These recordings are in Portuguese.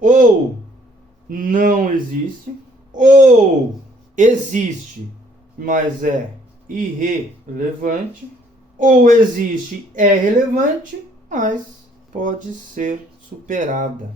ou não existe, ou existe, mas é irrelevante, ou existe, é relevante, mas pode ser superada.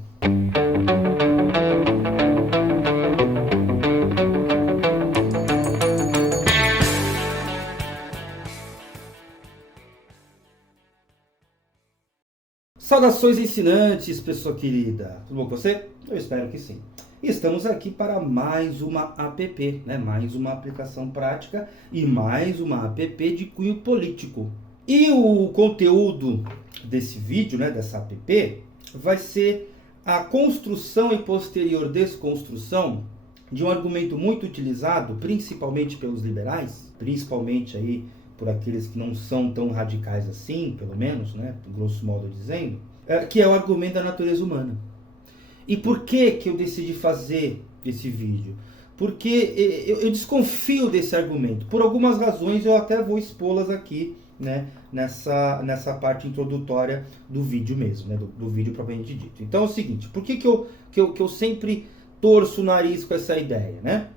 Saudações ensinantes, pessoa querida. Tudo bom com você? Eu espero que sim. Estamos aqui para mais uma app, né? Mais uma aplicação prática e mais uma app de cunho político. E o conteúdo desse vídeo, né, dessa app, vai ser a construção e posterior desconstrução de um argumento muito utilizado, principalmente pelos liberais, principalmente aí por aqueles que não são tão radicais assim, pelo menos, né, grosso modo dizendo, que é o argumento da natureza humana. E por que eu decidi fazer esse vídeo? Porque eu desconfio desse argumento. Por algumas razões eu até vou expô-las aqui, né, nessa parte introdutória do vídeo mesmo, né, do vídeo propriamente dito. Então é o seguinte, por que eu sempre torço o nariz com essa ideia, né?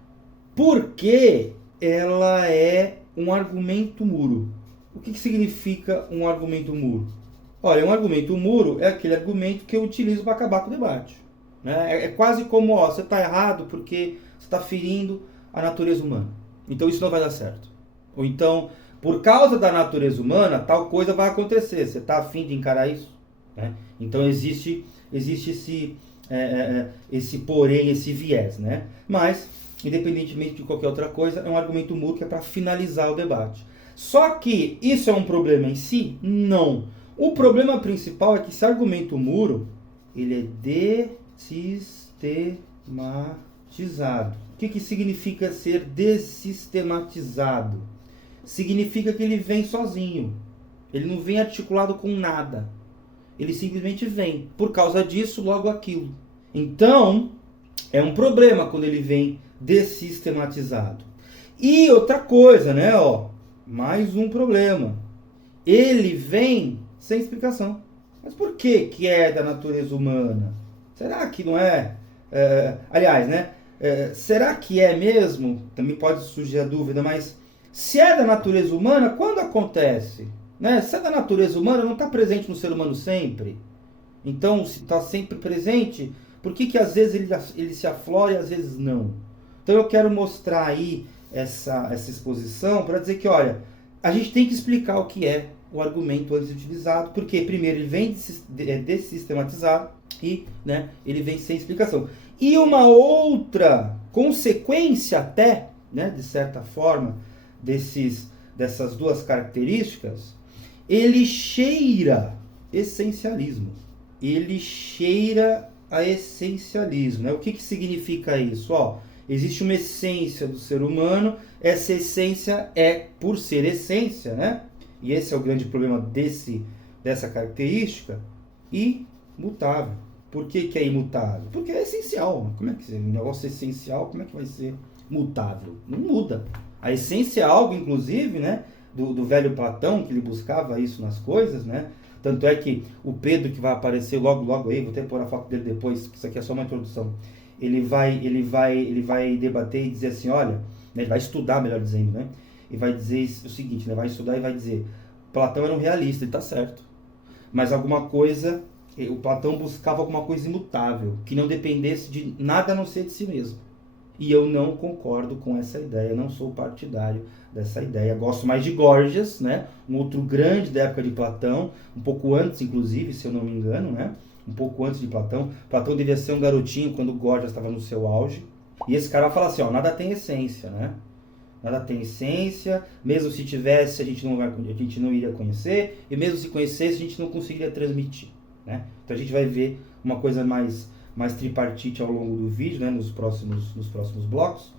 Porque ela é um argumento muro. O que significa um argumento muro? Olha, um argumento muro é aquele argumento que eu utilizo para acabar com o debate. Né? É quase como, você está errado porque você está ferindo a natureza humana. Então isso não vai dar certo. Ou então, por causa da natureza humana, tal coisa vai acontecer. Você está afim de encarar isso? Né? Então existe esse porém, esse viés. Né? Mas, independentemente de qualquer outra coisa, é um argumento muro que é para finalizar o debate. Só que isso é um problema em si? Não. O problema principal é que esse argumento muro, ele é desistematizado. O que significa ser desistematizado? Significa que ele vem sozinho. Ele não vem articulado com nada. Ele simplesmente vem. Por causa disso, logo aquilo. Então, é um problema quando ele vem desistematizado. E outra coisa, né? Mais um problema. Ele vem sem explicação. Mas por que é da natureza humana? Será que não é? Aliás, né? Será que é mesmo? Também pode surgir a dúvida, mas se é da natureza humana, quando acontece? Né? Se é da natureza humana, não está presente no ser humano sempre? Então, se está sempre presente, por que às vezes ele se aflora e às vezes não? Então eu quero mostrar aí essa exposição para dizer que, olha, a gente tem que explicar o que é o argumento antes utilizado, porque primeiro ele vem desistematizado e, né, ele vem sem explicação. E uma outra consequência até, né, de certa forma, dessas duas características, ele cheira essencialismo. Ele cheira a essencialismo. Né? O que significa isso? Existe uma essência do ser humano, essa essência é, por ser essência, né? E esse é o grande problema dessa característica, imutável. Por que é imutável? Porque é essencial. Como é que um negócio é essencial, como é que vai ser mutável? Não muda. A essência é algo, inclusive, né, do velho Platão, que ele buscava isso nas coisas, né? Tanto é que o Pedro, que vai aparecer logo aí, vou até pôr a foto dele depois, que isso aqui é só uma introdução, ele vai debater e dizer assim, olha, né, ele vai estudar, melhor dizendo, né? E vai dizer o seguinte, né? Vai estudar e vai dizer, Platão era um realista, ele está certo. Mas alguma coisa, o Platão buscava alguma coisa imutável, que não dependesse de nada a não ser de si mesmo. E eu não concordo com essa ideia, não sou partidário dessa ideia. Gosto mais de Gorgias, né? Um outro grande da época de Platão, um pouco antes, inclusive, se eu não me engano, né? Um pouco antes de Platão. Platão devia ser um garotinho quando Gorgias estava no seu auge. E esse cara vai falar assim, nada tem essência, né? Nada tem essência, mesmo se tivesse, a gente não iria conhecer, e mesmo se conhecesse, a gente não conseguiria transmitir. Né? Então a gente vai ver uma coisa mais tripartite ao longo do vídeo, né? nos próximos blocos.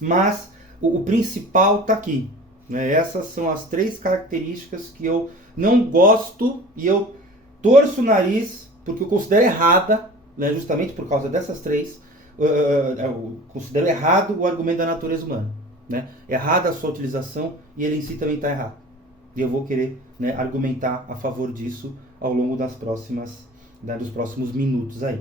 Mas o principal está aqui. Né? Essas são as 3 características que eu não gosto e eu torço o nariz, porque eu considero errada, né? Justamente por causa dessas 3, eu considero errado o argumento da natureza humana. Né? Errada a sua utilização e ele em si também está errado. E eu vou querer, né, argumentar a favor disso ao longo dos próximos minutos aí.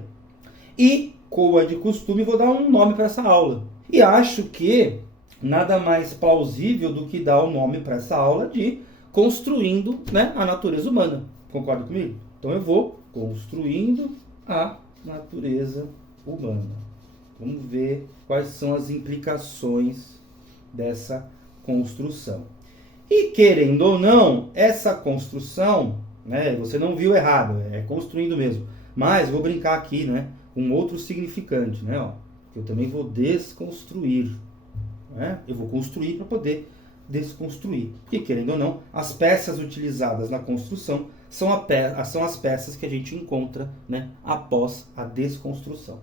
E, como é de costume, vou dar um nome para essa aula. E acho que nada mais plausível do que dar o nome para essa aula de Construindo, né, a Natureza Humana. Concorda comigo? Então eu vou construindo a natureza humana. Vamos ver quais são as implicações dessa construção. E querendo ou não, essa construção, né, você não viu errado, é construindo mesmo. Mas vou brincar aqui, né, com outro significante, né, ó, que eu também vou desconstruir, né? Eu vou construir para poder desconstruir. Porque querendo ou não, as peças utilizadas na construção são as peças que a gente encontra, né, após a desconstrução.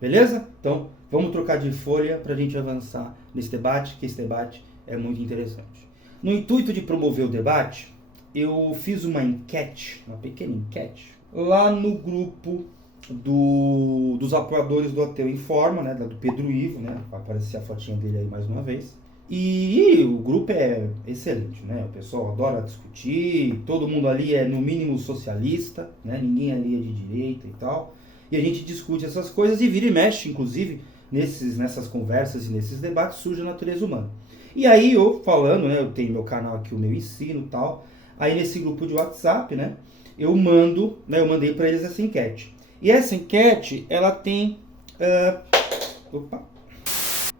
Beleza? Então, vamos trocar de folha para a gente avançar nesse debate, que esse debate é muito interessante. No intuito de promover o debate, eu fiz uma enquete, uma pequena enquete, lá no grupo dos apoiadores do Ateu Informa, né, do Pedro Ivo, né, vai aparecer a fotinha dele aí mais uma vez. E o grupo é excelente, né? O pessoal adora discutir, todo mundo ali é no mínimo socialista, né? Ninguém ali é de direita e tal. E a gente discute essas coisas e vira e mexe, inclusive, nessas conversas e nesses debates surge a natureza humana. E aí eu falando, né? Eu tenho meu canal aqui, o meu ensino e tal. Aí nesse grupo de WhatsApp, né? Eu mandei para eles essa enquete. E essa enquete, ela tem...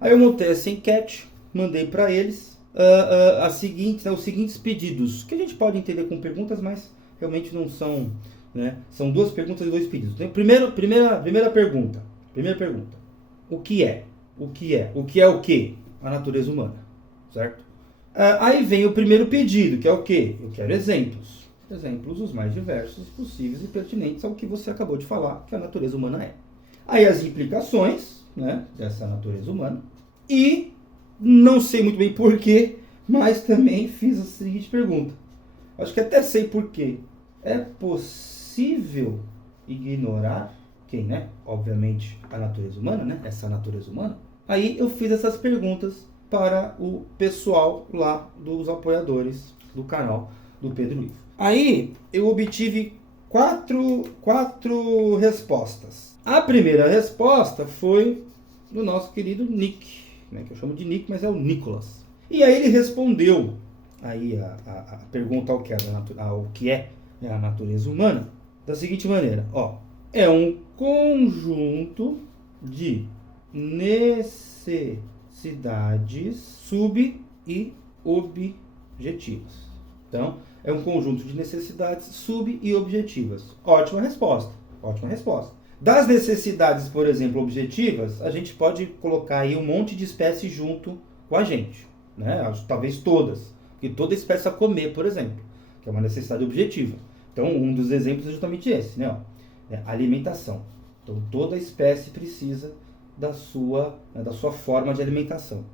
Aí eu montei essa enquete, mandei para eles os seguintes pedidos, que a gente pode entender com perguntas, mas realmente não são, né? São duas perguntas e dois pedidos. Então, primeira pergunta. O que é? O que é? O que é o quê? A natureza humana, certo? Aí vem o primeiro pedido, que é o quê? Eu quero exemplos. Exemplos os mais diversos possíveis e pertinentes ao que você acabou de falar, que a natureza humana é. Aí as implicações, né, dessa natureza humana. E não sei muito bem porquê, mas também fiz a seguinte pergunta. Acho que até sei porquê. É possível ignorar quem, né? Obviamente a natureza humana, né? Essa natureza humana. Aí eu fiz essas perguntas para o pessoal lá dos apoiadores do canal do Pedro Ivo. Aí eu obtive quatro respostas. A primeira resposta foi do nosso querido Nick, né, que eu chamo de Nick, mas é o Nicolas. E aí ele respondeu aí a pergunta ao que é a natureza humana da seguinte maneira, ó, é um conjunto de necessidades sub e objetivas. Então, é um conjunto de necessidades sub e objetivas. Ótima resposta. Das necessidades, por exemplo, objetivas, a gente pode colocar aí um monte de espécies junto com a gente, né? Talvez todas, porque toda espécie a comer, por exemplo, que é uma necessidade objetiva. Então, um dos exemplos é justamente esse, né? Alimentação. Então, toda espécie precisa da sua forma de alimentação.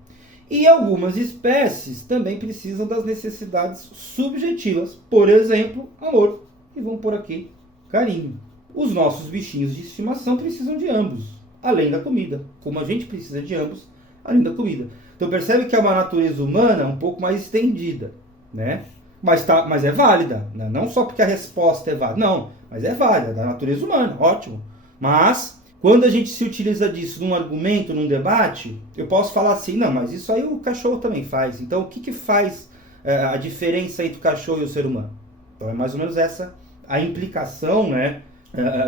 E algumas espécies também precisam das necessidades subjetivas, por exemplo, amor. E vamos por aqui, carinho. Os nossos bichinhos de estimação precisam de ambos, além da comida. Como a gente precisa de ambos, além da comida. Então percebe que é uma natureza humana um pouco mais estendida, né? Mas é válida, né? Não só porque a resposta é válida, não, mas é válida, da natureza humana, ótimo. Mas quando a gente se utiliza disso num argumento, num debate, eu posso falar assim, não, mas isso aí o cachorro também faz. Então o que faz a diferença entre o cachorro e o ser humano? Então é mais ou menos essa a implicação, né?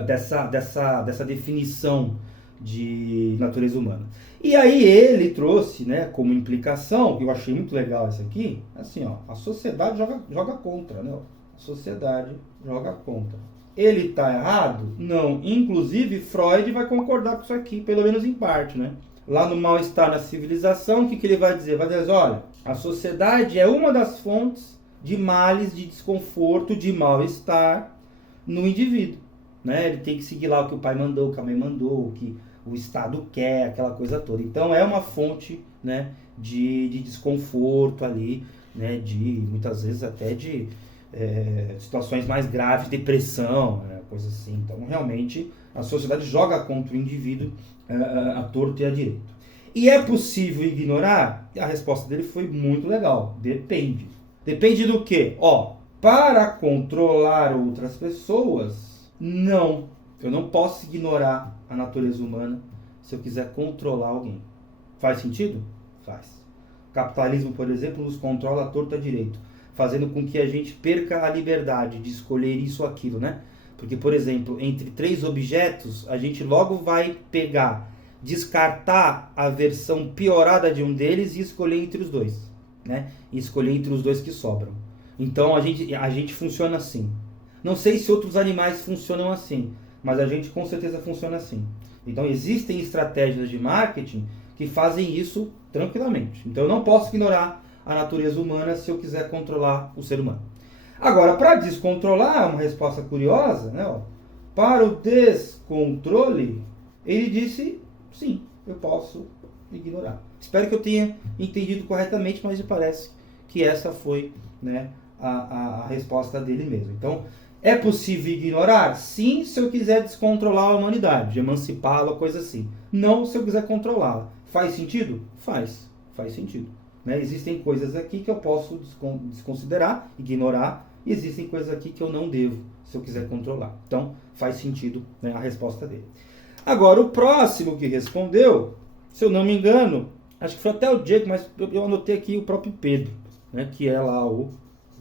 Dessa definição de natureza humana. E aí ele trouxe, né, como implicação, que eu achei muito legal essa aqui, assim, ó, a sociedade joga contra, né? A sociedade joga contra. Ele está errado? Não. Inclusive, Freud vai concordar com isso aqui, pelo menos em parte, né? Lá no Mal-Estar na Civilização, o que ele vai dizer? Vai dizer, olha, a sociedade é uma das fontes de males, de desconforto, de mal-estar no indivíduo. Né? Ele tem que seguir lá o que o pai mandou, o que a mãe mandou, o que o Estado quer, aquela coisa toda. Então é uma fonte, né, de desconforto ali, né, de muitas vezes até de situações mais graves, depressão, né, coisa assim. Então realmente a sociedade joga contra o indivíduo a torto e a direito. E é possível ignorar? A resposta dele foi muito legal. Depende. Depende do quê? Ó, para controlar outras pessoas, não. Eu não posso ignorar a natureza humana se eu quiser controlar alguém. Faz sentido? Faz. O capitalismo, por exemplo, nos controla à torta direito, fazendo com que a gente perca a liberdade de escolher isso ou aquilo, né? Porque, por exemplo, entre 3 objetos, a gente logo vai pegar, descartar a versão piorada de um deles e escolher entre os dois, né? E escolher entre os dois que sobram. Então a gente funciona assim. Não sei se outros animais funcionam assim, mas a gente com certeza funciona assim. Então existem estratégias de marketing que fazem isso tranquilamente. Então eu não posso ignorar a natureza humana se eu quiser controlar o ser humano. Agora, para descontrolar, uma resposta curiosa, né? Ó, para o descontrole, ele disse sim, eu posso ignorar. Espero que eu tenha entendido corretamente, mas me parece que essa foi, né, a resposta dele mesmo. Então, é possível ignorar? Sim, se eu quiser descontrolar a humanidade, emancipá-la, coisa assim. Não se eu quiser controlá-la. Faz sentido? Faz sentido. Né? Existem coisas aqui que eu posso desconsiderar, ignorar, e existem coisas aqui que eu não devo, se eu quiser controlar. Então, faz sentido, né, a resposta dele. Agora, o próximo que respondeu, se eu não me engano, acho que foi até o Diego, mas eu anotei aqui o próprio Pedro, né, que é lá o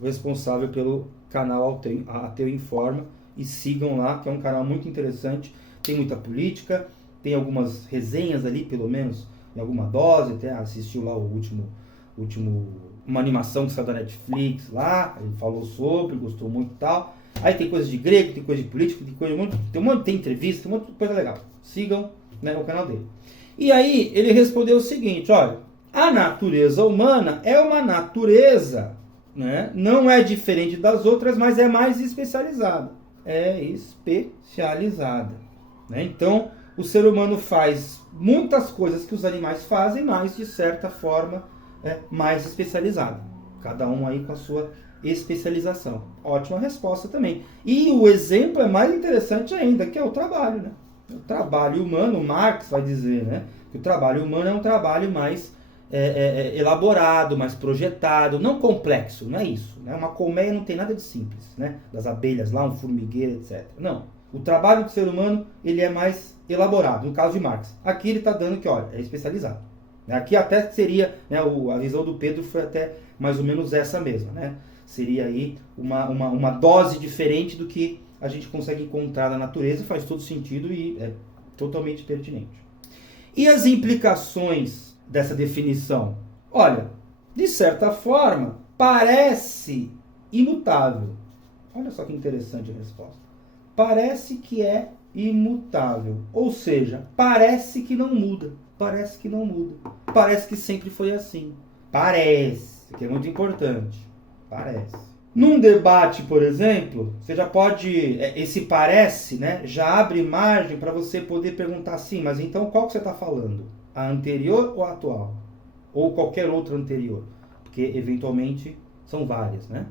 responsável pelo canal Ateu Informa, e sigam lá, que é um canal muito interessante, tem muita política, tem algumas resenhas ali, pelo menos, em alguma dose, até assistiu lá o último uma animação que saiu da Netflix lá, ele falou sobre, gostou muito e tal. Aí tem coisa de grego, tem coisa de política, tem entrevista, tem um monte de coisa legal. Sigam, né, o canal dele. E aí ele respondeu o seguinte, olha, a natureza humana é uma natureza, né, não é diferente das outras, mas é mais especializada. É especializada. Né? Então, o ser humano faz muitas coisas que os animais fazem, mas de certa forma mais especializado. Cada um aí com a sua especialização. Ótima resposta também. E o exemplo é mais interessante ainda, que é o trabalho, né? O trabalho humano, o Marx vai dizer, né, que o trabalho humano é um trabalho mais elaborado, mais projetado, não complexo, não é isso. Né? Uma colmeia não tem nada de simples, né? Das abelhas lá, um formigueiro, etc. Não. O trabalho do ser humano, ele é mais elaborado, no caso de Marx. Aqui ele está dando que, olha, é especializado. Aqui até seria, né, a visão do Pedro foi até mais ou menos essa mesma, né? Seria aí uma dose diferente do que a gente consegue encontrar na natureza, faz todo sentido e é totalmente pertinente. E as implicações dessa definição? Olha, de certa forma, parece imutável. Olha só que interessante a resposta. Parece que é imutável, ou seja, parece que não muda. Parece que não muda. Parece que sempre foi assim. Parece, que é muito importante. Parece. Num debate, por exemplo, você já pode... Esse parece, né, já abre margem para você poder perguntar assim, mas então qual que você está falando? A anterior ou a atual? Ou qualquer outra anterior? Porque, eventualmente, são várias, né?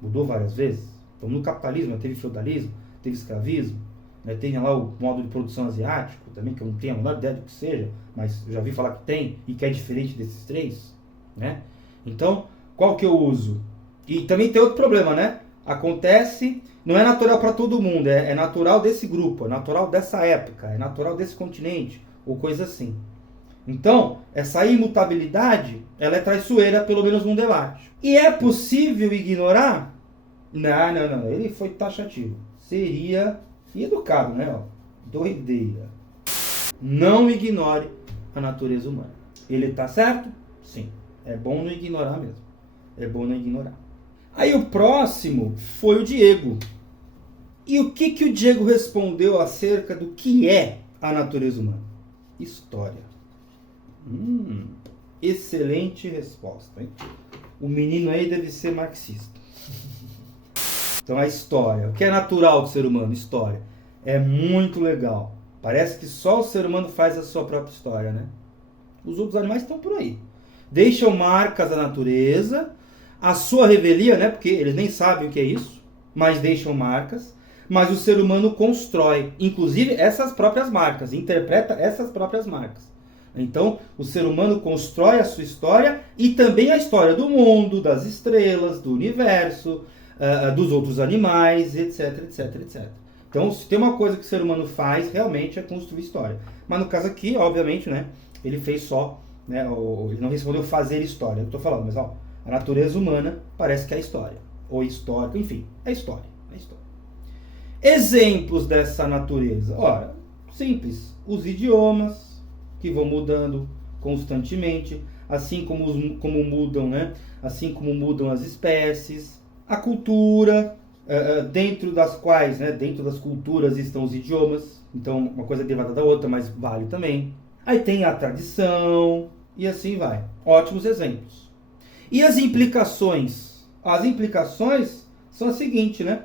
Mudou várias vezes. Então, no capitalismo, teve feudalismo, teve escravismo, tem lá o modo de produção asiático também, que eu não tenho a menor ideia do que seja, mas eu já vi falar que tem e que é diferente desses 3, né? Então, qual que eu uso? E também tem outro problema, né? Acontece, não é natural para todo mundo, é natural desse grupo, é natural dessa época, é natural desse continente, ou coisa assim. Então, essa imutabilidade, ela é traiçoeira, pelo menos num debate. E é possível ignorar? Não, ele foi taxativo. Seria... E educado, né? Ó, doideira. Não ignore a natureza humana. Ele tá certo? Sim. É bom não ignorar mesmo. É bom não ignorar. Aí o próximo foi o Diego. E o que o Diego respondeu acerca do que é a natureza humana? História. Excelente resposta, hein? O menino aí deve ser marxista. Então a história, o que é natural do ser humano? História. É muito legal. Parece que só o ser humano faz a sua própria história, né? Os outros animais estão por aí. Deixam marcas da natureza, a sua revelia, né? Porque eles nem sabem o que é isso, mas deixam marcas. Mas o ser humano constrói, inclusive essas próprias marcas, interpreta essas próprias marcas. Então, o ser humano constrói a sua história e também a história do mundo, das estrelas, do universo, dos outros animais, etc, etc, etc. Então, se tem uma coisa que o ser humano faz, realmente é construir história. Mas no caso aqui, obviamente, né, ele fez só, né, ele não respondeu fazer história. Eu estou falando, mas ó, a natureza humana parece que é a história. Ou histórico, enfim, é história. É história. Exemplos dessa natureza. Ora, simples. Os idiomas, que vão mudando constantemente, assim como mudam, né? Assim como mudam as espécies. A cultura, dentro das quais, né? Dentro das culturas estão os idiomas. Então, uma coisa é derivada da outra, mas vale também. Aí tem a tradição, e assim vai. Ótimos exemplos. E as implicações? As implicações são as seguintes, né?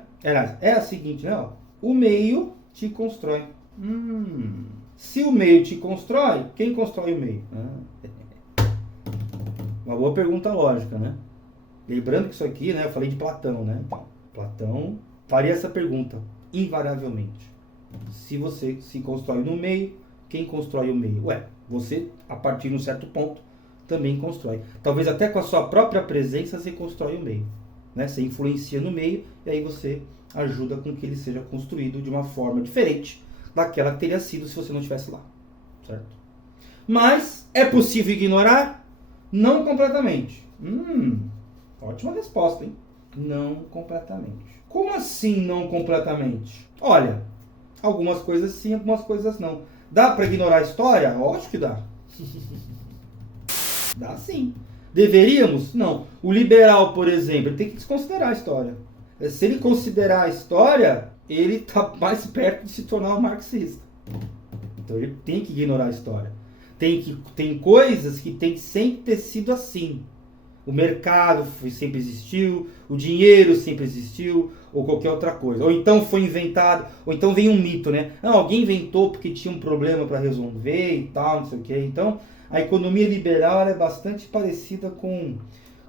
É a seguinte, né? Ó, o meio te constrói. Se o meio te constrói, quem constrói o meio? Uma boa pergunta lógica, né? Lembrando que isso aqui, né? Eu falei de Platão, né? Então, Platão faria essa pergunta, invariavelmente. Se você se constrói no meio, quem constrói o meio? Ué, você, a partir de um certo ponto, também constrói. Talvez até com a sua própria presença você constrói o meio. Né? Você influencia no meio e aí você ajuda com que ele seja construído de uma forma diferente daquela que teria sido se você não estivesse lá. Certo? Mas é possível ignorar? Não completamente. Ótima resposta, hein? Não completamente. Como assim não completamente? Olha, algumas coisas sim, algumas coisas não. Dá para ignorar a história? Lógico que dá. Dá sim. Deveríamos? Não. O liberal, por exemplo, ele tem que desconsiderar a história. Se ele considerar a história, ele está mais perto de se tornar um marxista. Então ele tem que ignorar a história. Tem coisas que tem que sempre ter sido assim. O mercado sempre existiu, o dinheiro sempre existiu, ou qualquer outra coisa. Ou então foi inventado, ou então vem um mito, né? Não, alguém inventou porque tinha um problema para resolver e tal, não sei o quê. Então, a economia liberal ela é bastante parecida com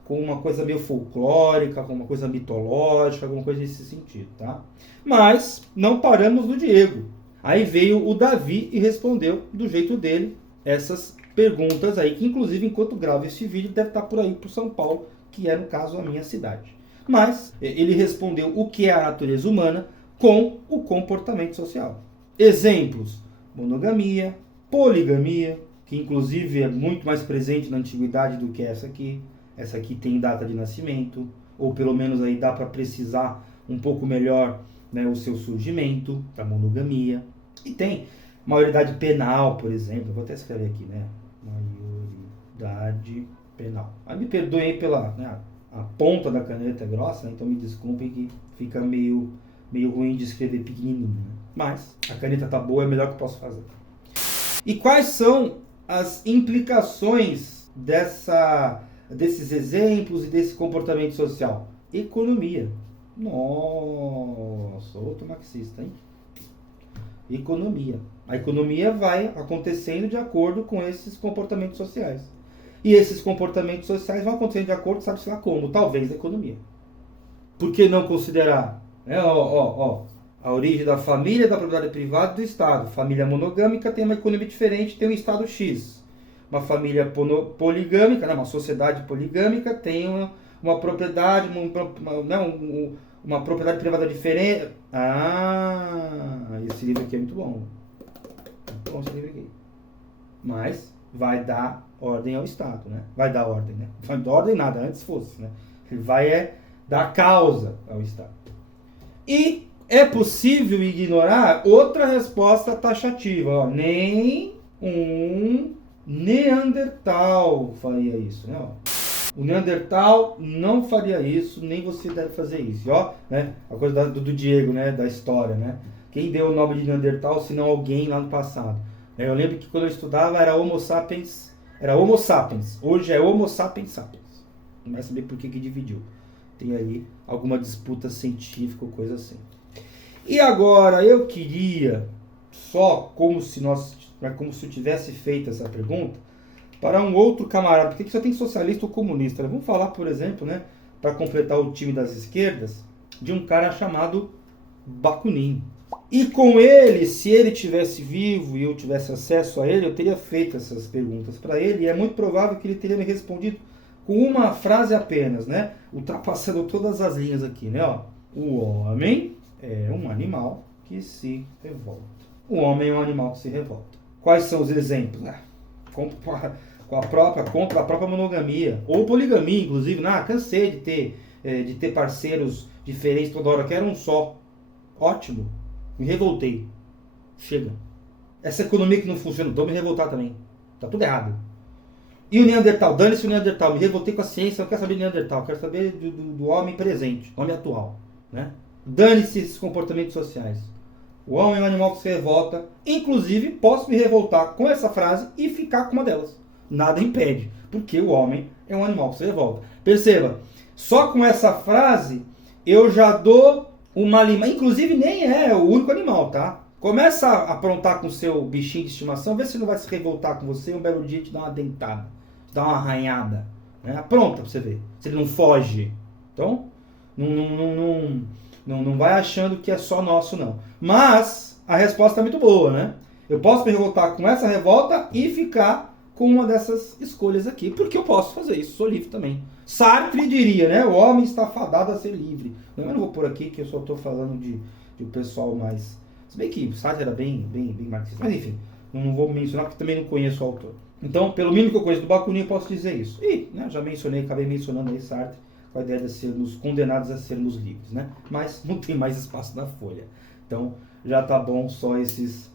uma coisa meio folclórica, com uma coisa mitológica, alguma coisa nesse sentido, tá? Mas não paramos no Diego. Aí veio o Davi e respondeu do jeito dele essas perguntas aí, que inclusive enquanto gravo esse vídeo deve estar por aí por São Paulo, que é no caso a minha cidade. Mas ele respondeu o que é a natureza humana com o comportamento social. Exemplos: monogamia, poligamia, que inclusive é muito mais presente na antiguidade do que essa aqui. Essa aqui tem data de nascimento, ou pelo menos aí dá para precisar um pouco melhor, né, o seu surgimento, da monogamia. E tem maioridade penal, por exemplo. Eu vou até escrever aqui, né? Maioridade penal. Aí me perdoem pela... Né, a ponta da caneta é grossa, né, então me desculpem que fica meio ruim de escrever pequenininho. Né? Mas a caneta tá boa, é melhor que eu posso fazer. E quais são as implicações desses exemplos e desse comportamento social? Economia. Nossa, outro marxista, hein? Economia. A economia vai acontecendo de acordo com esses comportamentos sociais. E esses comportamentos sociais vão acontecendo de acordo, sabe-se lá como? Talvez a economia. Por que não considerar? A origem da família, da propriedade privada e do Estado. Família monogâmica tem uma economia diferente, tem um Estado X. Uma família poligâmica, uma sociedade poligâmica tem uma propriedade, uma propriedade privada diferente. Esse livro aqui é muito bom. Muito bom esse livro aqui. Mas vai dar ordem ao Estado, né? Vai dar ordem, né? Não vai dar ordem nada, antes fosse, né? Ele vai dar causa ao Estado. E é possível ignorar outra resposta taxativa. Ó, nem um Neandertal faria isso, né? Ó. O Neandertal não faria isso, nem você deve fazer isso. Ó, né? A coisa do Diego, né? Da história, né? Quem deu o nome de Neandertal, se não alguém lá no passado? Eu lembro que quando eu estudava era Homo sapiens, hoje é Homo sapiens sapiens. Não vai saber por que dividiu. Tem aí alguma disputa científica ou coisa assim. E agora eu queria, como se eu tivesse feito essa pergunta, para um outro camarada, porque aqui só tem socialista ou comunista. Vamos falar, por exemplo, né, para completar o time das esquerdas, de um cara chamado Bakunin. E com ele, se ele tivesse vivo e eu tivesse acesso a ele, eu teria feito essas perguntas para ele, e é muito provável que ele teria me respondido com uma frase apenas, né? Ultrapassando todas as linhas aqui, né? Ó, o homem é um animal que se revolta. O homem é um animal que se revolta. Quais são os exemplos? Contra a própria monogamia, ou poligamia, inclusive. Cansei de ter parceiros diferentes toda hora, quero um só. Ótimo, me revoltei. Chega. Essa economia que não funciona, vou me revoltar também. Tá tudo errado. E o Neandertal, dane-se o Neandertal, me revoltei com a ciência, não quero saber de Neandertal, quero saber do homem presente, homem atual, né? Dane-se esses comportamentos sociais. O homem é um animal que se revolta, inclusive posso me revoltar com essa frase e ficar com uma delas. Nada impede, porque o homem é um animal que se revolta. Perceba, só com essa frase eu já dou uma lima, inclusive nem é o único animal, tá? Começa a aprontar com o seu bichinho de estimação, vê se não vai se revoltar com você, um belo dia te dá uma dentada, te dá uma arranhada, né? Apronta pra você ver, se ele não foge. Então, não vai achando que é só nosso, não. Mas a resposta é muito boa, né? Eu posso me revoltar com essa revolta e ficar com uma dessas escolhas aqui, porque eu posso fazer isso, sou livre também. Sartre diria, né? O homem está fadado a ser livre. Eu não vou por aqui que eu só estou falando de um pessoal mais... Se bem que Sartre era bem marxista. Mas enfim, não vou mencionar porque também não conheço o autor. Então, pelo mínimo que eu conheço do Bakunin, eu posso dizer isso. E já acabei mencionando aí Sartre, com a ideia de sermos condenados a sermos livres, né? Mas não tem mais espaço na folha. Então, já tá bom só esses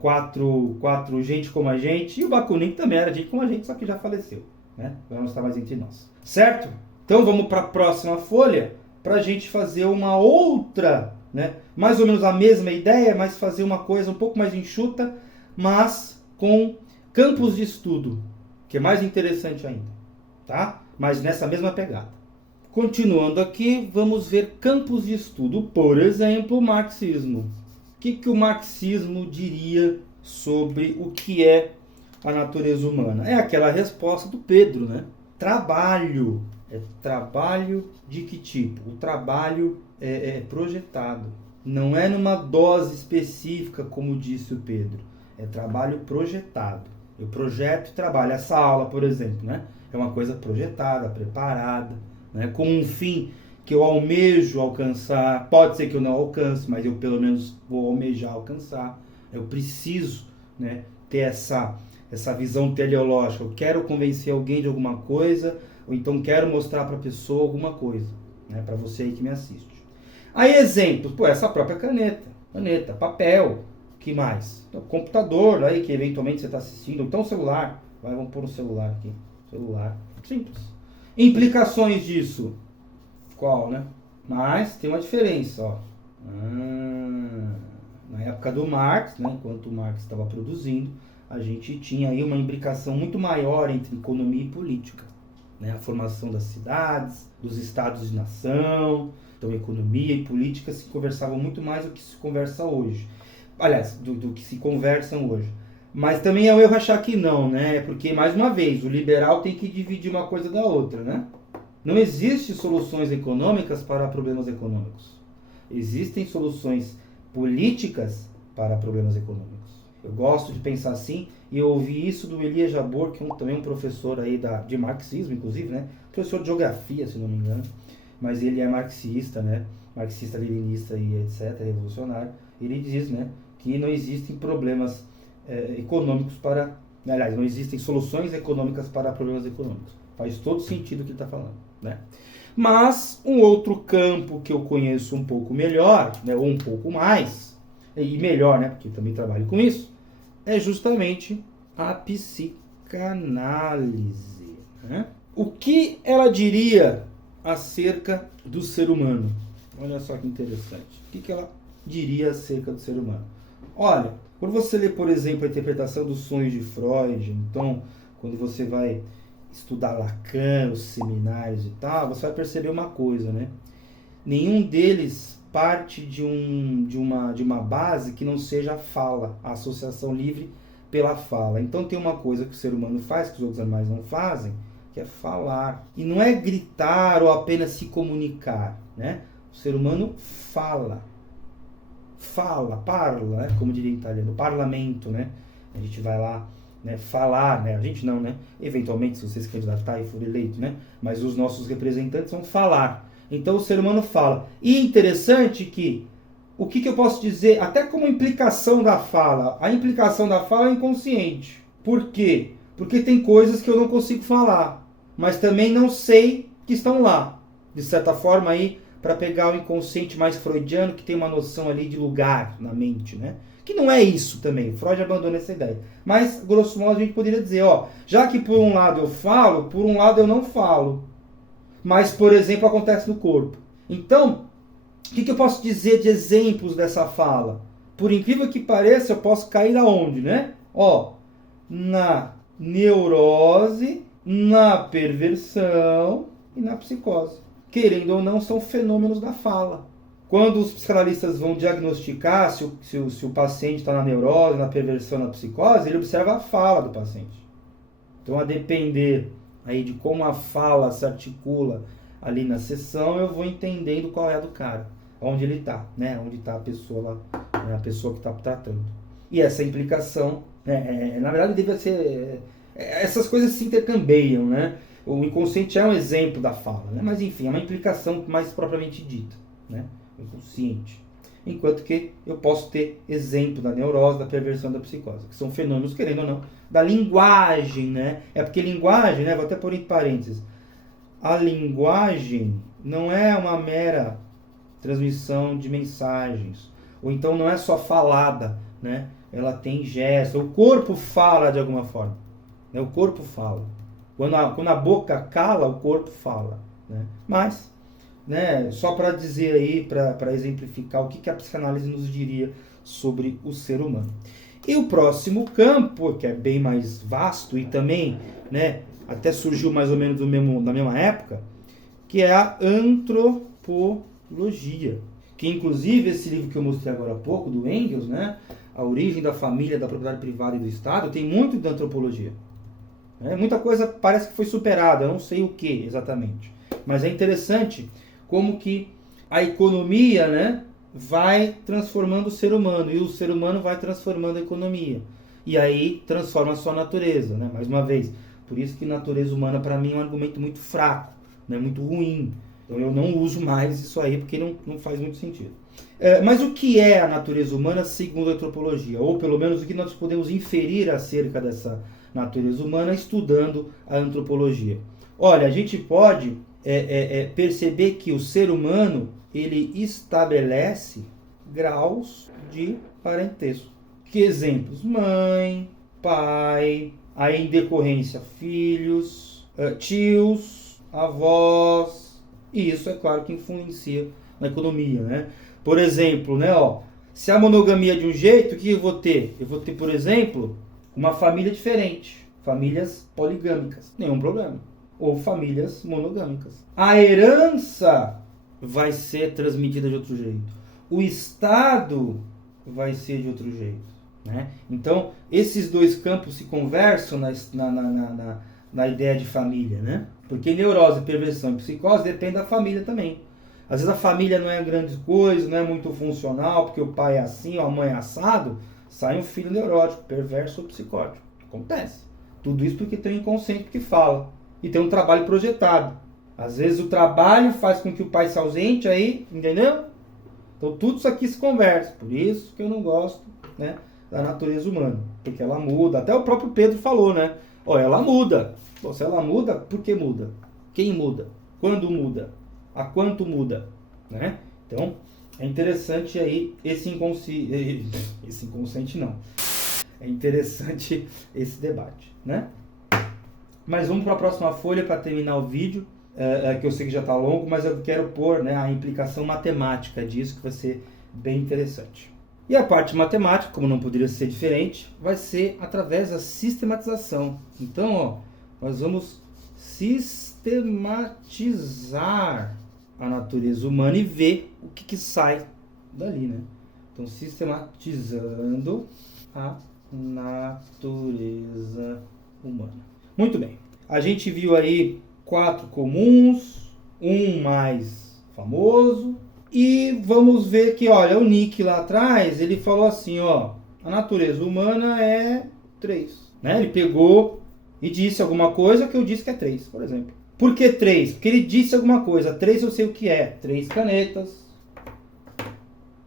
quatro gente como a gente. E o Bakunin também era gente como a gente, só que já faleceu, né? Já não está mais entre nós. Certo? Então, vamos para a próxima folha para a gente fazer uma outra, né? Mais ou menos a mesma ideia, mas fazer uma coisa um pouco mais enxuta, mas com campos de estudo, que é mais interessante ainda, tá? Mas nessa mesma pegada. Continuando aqui, vamos ver campos de estudo. Por exemplo, o marxismo. O que o marxismo diria sobre o que é a natureza humana? É aquela resposta do Pedro, né? Trabalho. É trabalho de que tipo? O trabalho é projetado. Não é numa dose específica, como disse o Pedro. É trabalho projetado. Eu projeto e trabalho. Essa aula, por exemplo, né? É uma coisa projetada, preparada, né? Com um fim que eu almejo alcançar. Pode ser que eu não alcance, mas eu pelo menos vou almejar alcançar. Eu preciso, né, ter essa visão teleológica. Eu quero convencer alguém de alguma coisa, ou então quero mostrar para a pessoa alguma coisa, né, para você aí que me assiste. Aí exemplos, essa própria caneta, papel, que mais? Então, computador, aí que eventualmente você está assistindo, então celular, vamos pôr um celular aqui, celular, simples. Implicações disso, qual, né? Mas tem uma diferença, ó. Na época do Marx, né, enquanto o Marx estava produzindo, a gente tinha aí uma imbricação muito maior entre economia e política, né? A formação das cidades, dos estados de nação. Então, economia e política se conversavam muito mais do que se conversa hoje. Aliás, do que se conversam hoje. Mas também é o erro achar que não, né? Porque, mais uma vez, o liberal tem que dividir uma coisa da outra, né? Não existem soluções econômicas para problemas econômicos. Existem soluções políticas para problemas econômicos. Eu gosto de pensar assim, e eu ouvi isso do Elias Jabbour, que é também um professor aí de marxismo, inclusive, né? Professor de geografia, se não me engano. Mas ele é marxista, né? Marxista, leninista e etc., revolucionário. Ele diz, né, que não existem problemas econômicos para... Aliás, não existem soluções econômicas para problemas econômicos. Faz todo sentido o que ele está falando, né? Mas um outro campo que eu conheço um pouco melhor, né, ou um pouco mais, e melhor, né, porque também trabalho com isso, é justamente a psicanálise, né? O que ela diria acerca do ser humano? Olha só que interessante. O que ela diria acerca do ser humano? Olha, quando você lê, por exemplo, a interpretação dos sonhos de Freud, então, quando você vai estudar Lacan, os seminários e tal, você vai perceber uma coisa, né? Nenhum deles parte de uma base que não seja a fala, a associação livre pela fala. Então tem uma coisa que o ser humano faz, que os outros animais não fazem, que é falar. E não é gritar ou apenas se comunicar, né? O ser humano fala, parla, né? Como diria em italiano, parlamento, né? A gente vai lá, né, falar, né? A gente não, né? Eventualmente, se você se candidatar e for eleito, né? Mas os nossos representantes vão falar. Então o ser humano fala. E interessante que o que eu posso dizer, até como implicação da fala? A implicação da fala é inconsciente. Por quê? Porque tem coisas que eu não consigo falar, mas também não sei que estão lá. De certa forma aí, para pegar o inconsciente mais freudiano, que tem uma noção ali de lugar na mente, né? Que não é isso também, Freud abandona essa ideia. Mas, grosso modo, a gente poderia dizer, ó, já que por um lado eu falo, por um lado eu não falo. Mas, por exemplo, acontece no corpo. Então, o que eu posso dizer de exemplos dessa fala? Por incrível que pareça, eu posso cair aonde, né? Ó, na neurose, na perversão e na psicose. Querendo ou não, são fenômenos da fala. Quando os psicanalistas vão diagnosticar se o paciente está na neurose, na perversão, na psicose, ele observa a fala do paciente. Então, a depender aí de como a fala se articula ali na sessão, eu vou entendendo qual é a do cara, onde ele está, né? Onde está a pessoa lá, né? A pessoa que está tratando. E essa implicação, na verdade, deve ser... essas coisas se intercambiam, né? O inconsciente é um exemplo da fala, né? Mas enfim, é uma implicação mais propriamente dita, né? Inconsciente. Enquanto que eu posso ter exemplo da neurose, da perversão, da psicose, que são fenômenos, querendo ou não, da linguagem, né? É porque linguagem, né? Vou até pôr entre parênteses. A linguagem não é uma mera transmissão de mensagens, ou então não é só falada, né? Ela tem gesto, o corpo fala de alguma forma, né? O corpo fala. Quando a boca cala, o corpo fala, né? Mas, né, só para dizer aí, para exemplificar o que a psicanálise nos diria sobre o ser humano. E o próximo campo, que é bem mais vasto e também, né, até surgiu mais ou menos na mesma época, que é a antropologia. Que inclusive esse livro que eu mostrei agora há pouco, do Engels, né, A Origem da Família, da Propriedade Privada e do Estado, tem muito de antropologia. Muita coisa parece que foi superada, eu não sei o que exatamente. Mas é interessante como que a economia, né, vai transformando o ser humano, e o ser humano vai transformando a economia. E aí transforma a sua natureza, né? Mais uma vez. Por isso que natureza humana para mim é um argumento muito fraco, né? Muito ruim. Então eu não uso mais isso aí porque não faz muito sentido. Mas o que é a natureza humana segundo a antropologia? Ou pelo menos o que nós podemos inferir acerca dessa natureza humana estudando a antropologia? Olha, a gente pode perceber que o ser humano ele estabelece graus de parentesco. Que exemplos? Mãe, pai, aí em decorrência filhos, tios, avós, e isso é claro que influencia na economia, né? Por exemplo, né, se a monogamia é de um jeito, o que eu vou ter? Eu vou ter, por exemplo, uma família diferente, famílias poligâmicas, nenhum problema, ou famílias monogâmicas. A herança vai ser transmitida de outro jeito, o Estado vai ser de outro jeito, né? Então, esses dois campos se conversam na ideia de família, né? Porque neurose, perversão e psicose depende da família também. Às vezes a família não é grande coisa, não é muito funcional, porque o pai é assim, ou a mãe é assado, sai um filho neurótico, perverso ou psicótico. Acontece. Tudo isso porque tem um inconsciente que fala. E tem um trabalho projetado. Às vezes o trabalho faz com que o pai se ausente aí, entendeu? Então tudo isso aqui se conversa. Por isso que eu não gosto, né, da natureza humana. Porque ela muda. Até o próprio Pedro falou, né? Ela muda. Bom, se ela muda, por que muda? Quem muda? Quando muda? A quanto muda? Né? Então, é interessante aí esse inconsciente não. É interessante esse debate, né? Mas vamos para a próxima folha para terminar o vídeo, que eu sei que já está longo, mas eu quero pôr, né, a implicação matemática disso, que vai ser bem interessante. E a parte matemática, como não poderia ser diferente, vai ser através da sistematização. Então, nós vamos sistematizar a natureza humana e ver o que sai dali, né? Então, sistematizando a natureza humana. Muito bem. A gente viu aí 4 comuns, um mais famoso. E vamos ver que, olha, o Nick lá atrás, ele falou assim, a natureza humana é 3. Né? Ele pegou e disse alguma coisa que eu disse que é 3, por exemplo. Por que 3? Porque ele disse alguma coisa. 3 eu sei o que é. 3 canetas,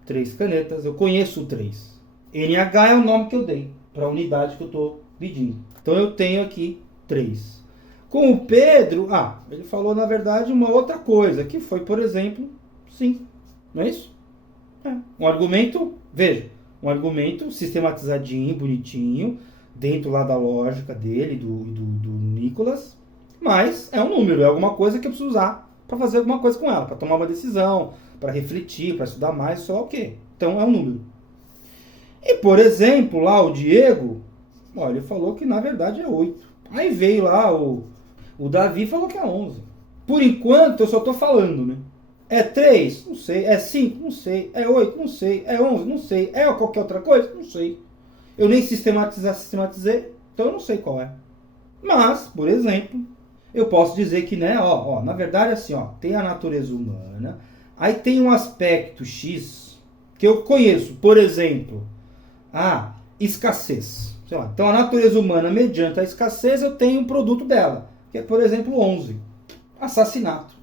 3 canetas, eu conheço o 3. NH é o nome que eu dei para a unidade que eu estou medindo. Então eu tenho aqui 3. Com o Pedro, ele falou na verdade uma outra coisa, que foi, por exemplo, 5. Não é isso? Um argumento, veja, um argumento sistematizadinho, bonitinho, dentro lá da lógica dele, do Nicolas, mas é um número, é alguma coisa que eu preciso usar para fazer alguma coisa com ela, para tomar uma decisão, para refletir, para estudar mais, sei lá o quê. Então é um número. E, por exemplo, lá o Diego, ele falou que na verdade é 8. Aí veio lá o Davi e falou que é 11. Por enquanto eu só estou falando, né? É 3? Não sei. É 5? Não sei. É 8? Não sei. É 11? Não sei. É qualquer outra coisa? Não sei. Eu nem sistematizei, então eu não sei qual é. Mas, por exemplo, eu posso dizer que, né, na verdade, assim, tem a natureza humana, aí tem um aspecto X que eu conheço, por exemplo, escassez. Sei lá. Então, a natureza humana, mediante a escassez, eu tenho um produto dela, que é, por exemplo, 11. Assassinato.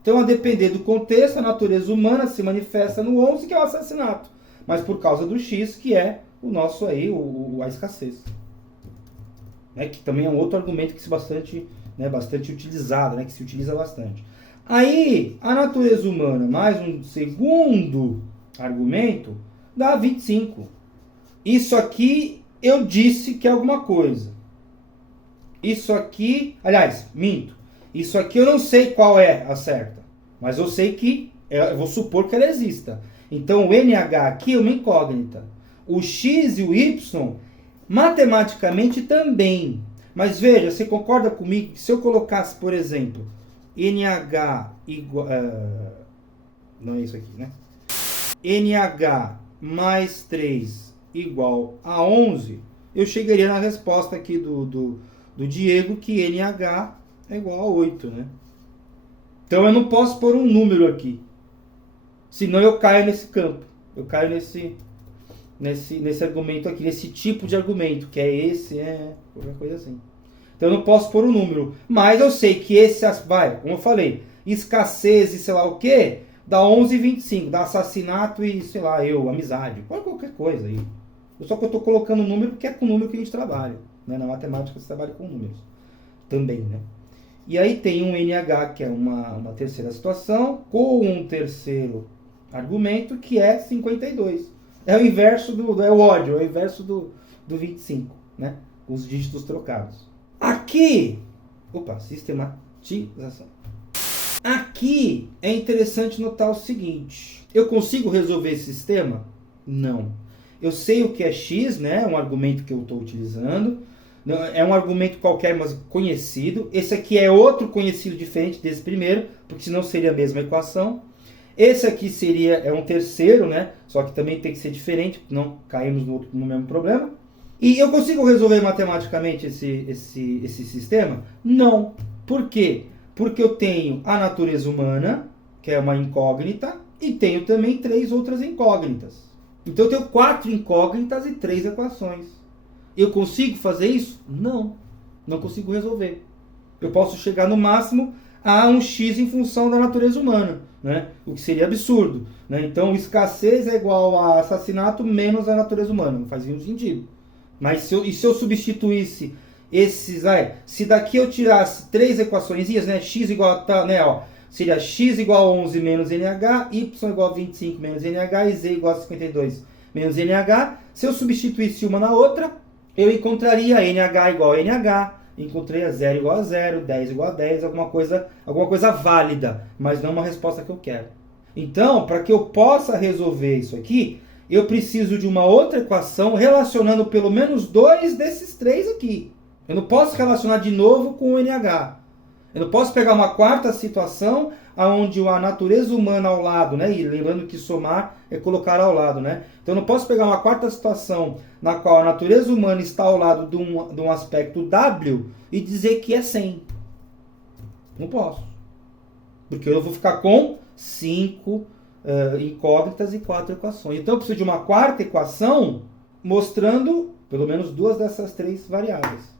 Então, a depender do contexto, a natureza humana se manifesta no 11, que é o assassinato. Mas por causa do X, que é o nosso aí, a escassez. Que também é um outro argumento que se bastante utilizado, que se utiliza bastante. Aí, a natureza humana, mais um segundo argumento, dá 25. Isso aqui eu disse que é alguma coisa. Isso aqui, aliás, minto. Isso aqui eu não sei qual é a certa, mas eu sei que, eu vou supor que ela exista. Então o NH aqui é uma incógnita. O X e o Y, matematicamente também. Mas veja, você concorda comigo que se eu colocasse, por exemplo, NH igual... não é isso aqui, né? NH mais 3 igual a 11, eu chegaria na resposta aqui do Diego, que NH é igual a 8, né? Então eu não posso pôr um número aqui. Senão eu caio nesse campo. Eu caio nesse argumento aqui, nesse tipo de argumento, que é esse, qualquer coisa assim. Então eu não posso pôr um número. Mas eu sei que esse, como eu falei, escassez e sei lá o que, dá 11,25. Dá assassinato e, sei lá, amizade. Qualquer coisa aí. Só que eu estou colocando um número porque é com o número que a gente trabalha. Né? Na matemática você trabalha com números. Também, né? E aí tem um NH, que é uma terceira situação, com um terceiro argumento, que é 52. É o inverso é o ódio, é o inverso do 25, né? Os dígitos trocados. Aqui, sistematização. Aqui é interessante notar o seguinte: eu consigo resolver esse sistema? Não. Eu sei o que é X, né? Um argumento que eu estou utilizando. É um argumento qualquer, mas conhecido. Esse aqui é outro conhecido diferente desse primeiro, porque senão seria a mesma equação. Esse aqui é um terceiro, né? Só que também tem que ser diferente, porque não caímos no mesmo problema. E eu consigo resolver matematicamente esse sistema? Não. Por quê? Porque eu tenho a natureza humana, que é uma incógnita, e tenho também 3 outras incógnitas. Então eu tenho 4 incógnitas e 3 equações. Eu consigo fazer isso? Não. Não consigo resolver. Eu posso chegar no máximo a um X em função da natureza humana, né? O que seria absurdo, né? Então, escassez é igual a assassinato menos a natureza humana. Não faz nenhum sentido. Mas se eu substituísse esses... se daqui eu tirasse 3 equações, né? X igual a... né, seria X igual a 11 menos NH, Y igual a 25 menos NH e Z igual a 52 menos NH. Se eu substituísse uma na outra, eu encontraria NH igual a NH, encontraria 0 igual a 0, 10 igual a 10, alguma coisa válida, mas não uma resposta que eu quero. Então, para que eu possa resolver isso aqui, eu preciso de uma outra equação relacionando pelo menos 2 desses 3 aqui. Eu não posso relacionar de novo com o NH. Eu não posso pegar uma quarta situação onde a natureza humana ao lado, né? E lembrando que somar é colocar ao lado, né? Então eu não posso pegar uma quarta situação na qual a natureza humana está ao lado de um aspecto W e dizer que é 100. Não posso. Porque eu vou ficar com 5 incógnitas e 4 equações. Então eu preciso de uma quarta equação mostrando pelo menos 2 dessas 3 variáveis.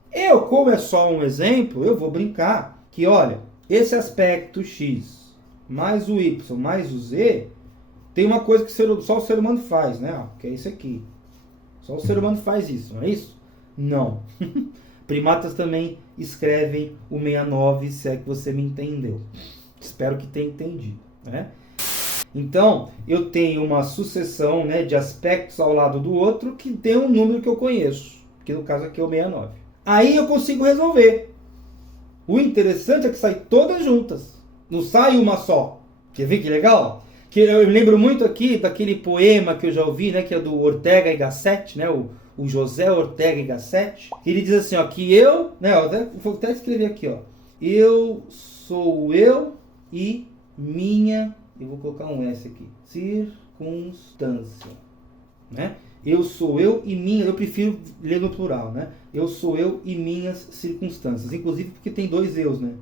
Como é só um exemplo, eu vou brincar que, olha, esse aspecto X mais o Y mais o Z Tem uma coisa que só o ser humano faz, né? Que é isso aqui. Só o ser humano faz isso, não é isso? Não. Primatas também escrevem o 69, se é que você me entendeu. Espero que tenha entendido, né? Então, eu tenho uma sucessão, né, de aspectos ao lado do outro que tem um número que eu conheço, que no caso aqui é o 69. Aí eu consigo resolver. O interessante é que sai todas juntas, não sai uma só. Quer ver que legal? Que eu lembro muito aqui daquele poema que eu já ouvi, né, que é do Ortega y Gasset, né, o José Ortega y Gasset, que ele diz assim, ó, que eu, né, vou até escrever aqui, ó, eu sou eu e minha, eu vou colocar um S aqui, circunstância, né? Eu sou eu e minha, eu prefiro ler no plural, né? Eu sou eu e minhas circunstâncias, inclusive porque tem dois eus, né?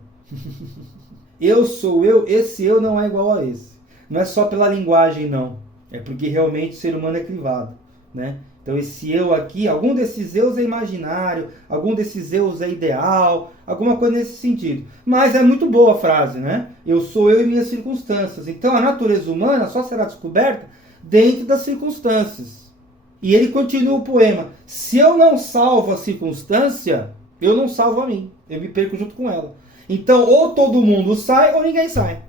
Eu sou eu, esse eu não é igual a esse. Não é só pela linguagem, não. É porque realmente o ser humano é crivado, né? Então esse eu aqui, algum desses eus é imaginário, algum desses eus é ideal, alguma coisa nesse sentido. Mas é muito boa a frase, né? Eu sou eu e minhas circunstâncias. Então a natureza humana só será descoberta dentro das circunstâncias. E ele continua o poema. Se eu não salvo a circunstância, eu não salvo a mim. Eu me perco junto com ela. Então ou todo mundo sai ou ninguém sai.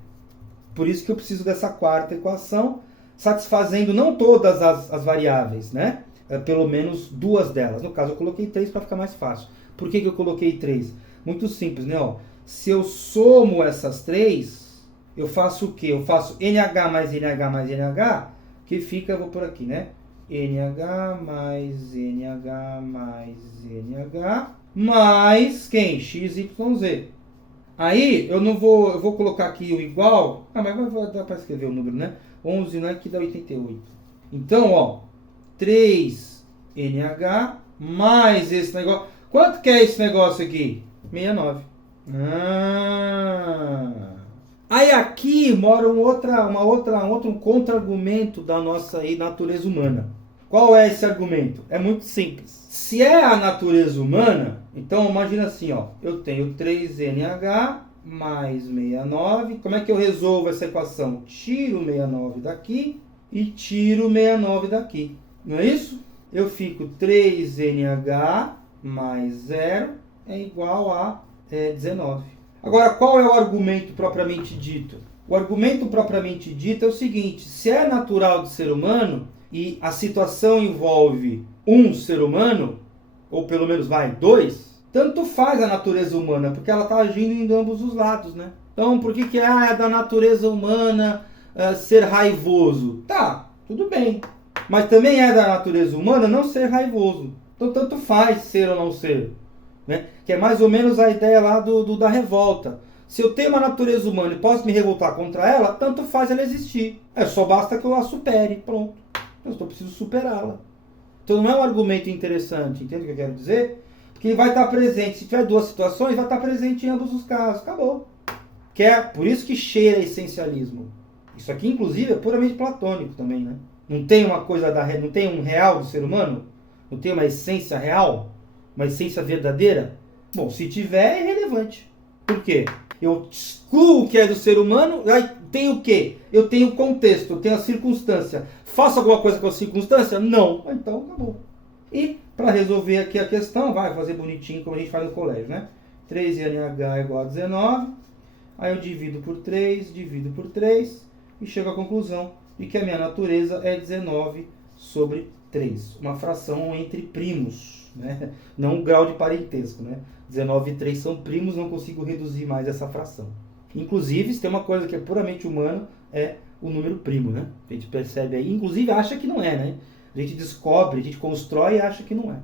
Por isso que eu preciso dessa quarta equação, satisfazendo não todas as variáveis, né? Pelo menos duas delas. No caso, eu coloquei 3 para ficar mais fácil. Por que eu coloquei 3? Muito simples, né? Ó, se eu somo essas 3, eu faço o quê? Eu faço NH mais NH mais NH, que fica, eu vou por aqui, né? NH mais NH mais NH, mais quem? XYZ. Aí, eu vou colocar aqui o igual, mas vai dar para escrever o número, né? 11, né? Que dá 88. Então, ó, 3NH mais esse negócio. Quanto que é esse negócio aqui? 69. Aí aqui mora um outro contra-argumento da nossa aí, natureza humana. Qual é esse argumento? É muito simples. Se é a natureza humana, então imagina assim, ó, eu tenho 3NH mais 69. Como é que eu resolvo essa equação? Tiro 69 daqui e tiro 69 daqui. Não é isso? Eu fico 3NH mais 0 é igual a 19. Agora, qual é o argumento propriamente dito? O argumento propriamente dito é o seguinte: se é natural do ser humano e a situação envolve um ser humano, ou pelo menos dois, tanto faz a natureza humana, porque ela está agindo em ambos os lados, né? Então, por que é da natureza humana ser raivoso? Tá, tudo bem. Mas também é da natureza humana não ser raivoso. Então, tanto faz ser ou não ser. Né? Que é mais ou menos a ideia lá da revolta. Se eu tenho uma natureza humana e posso me revoltar contra ela, tanto faz ela existir. Só basta que eu a supere. Pronto. Eu só preciso superá-la. Então não é um argumento interessante. Entende o que eu quero dizer? Porque ele vai estar presente. Se tiver duas situações, vai estar presente em ambos os casos. Acabou. Que é por isso que cheira essencialismo. Isso aqui, inclusive, é puramente platônico também, né? Não tem uma coisa não tem um real do ser humano? Não tem uma essência real? Uma essência verdadeira? Bom, se tiver, é irrelevante. Por quê? Eu excluo o que é do ser humano, aí tem o quê? Eu tenho o contexto, eu tenho a circunstância. Faço alguma coisa com a circunstância? Não. Então, acabou. E, para resolver aqui a questão, vai fazer bonitinho como a gente faz no colégio, né? 3NH igual a 19. Aí eu divido por 3 e chego à conclusão de que a minha natureza é 19 sobre 3. Uma fração entre primos, né? Não um grau de parentesco, né? 19 e 3 são primos, não consigo reduzir mais essa fração. Inclusive, se tem uma coisa que é puramente humana, é o número primo, né? A gente percebe aí, inclusive acha que não é, né? A gente descobre, a gente constrói e acha que não é.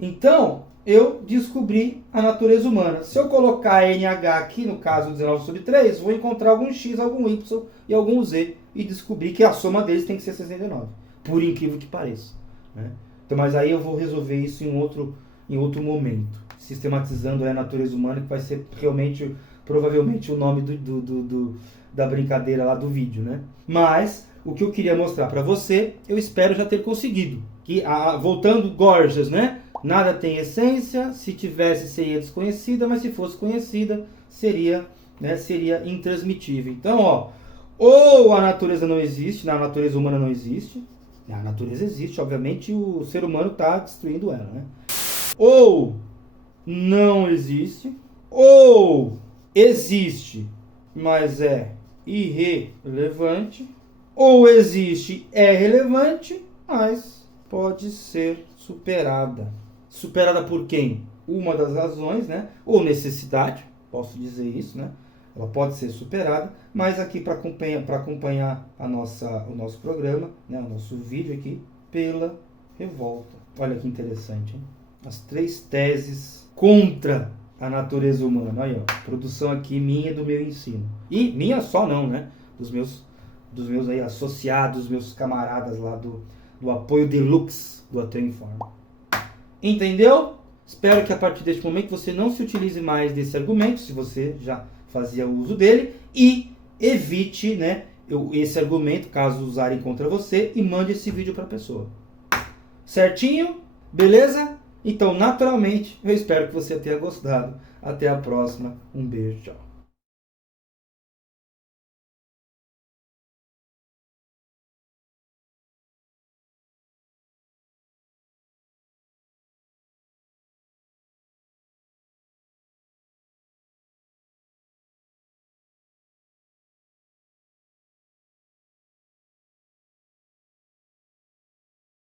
Então, eu descobri a natureza humana. Se eu colocar NH aqui, no caso 19 sobre 3, vou encontrar algum X, algum Y e algum Z e descobrir que a soma deles tem que ser 69. Por incrível que pareça, né? Então, mas aí eu vou resolver isso em outro momento. Sistematizando a natureza humana, que vai ser realmente, provavelmente, o nome da brincadeira lá do vídeo, né? Mas, o que eu queria mostrar para você, eu espero já ter conseguido. Que, voltando Gorgias, né? Nada tem essência, se tivesse seria desconhecida, mas se fosse conhecida, seria intransmitível. Então, ó, Ou a natureza não existe, a natureza humana não existe. A natureza existe, obviamente, o ser humano está destruindo ela, né? Ou não existe, ou existe, mas é irrelevante, ou existe, é relevante, mas pode ser superada. Superada por quem? Uma das razões, né? Ou necessidade, posso dizer isso, né? Ela pode ser superada, mas aqui para acompanhar o nosso programa, né? O nosso vídeo aqui, pela revolta. Olha que interessante, hein? As 3 teses contra a natureza humana. Aí, ó, produção aqui minha do meu ensino. E minha só não, né? Dos meus aí associados, meus camaradas lá do apoio deluxe do Ateu Informa. Entendeu? Espero que a partir deste momento você não se utilize mais desse argumento, se você já fazia uso dele, e evite, né, esse argumento, caso usarem contra você, e mande esse vídeo para a pessoa. Certinho? Beleza? Então, naturalmente, eu espero que você tenha gostado. Até a próxima. Um beijo, tchau.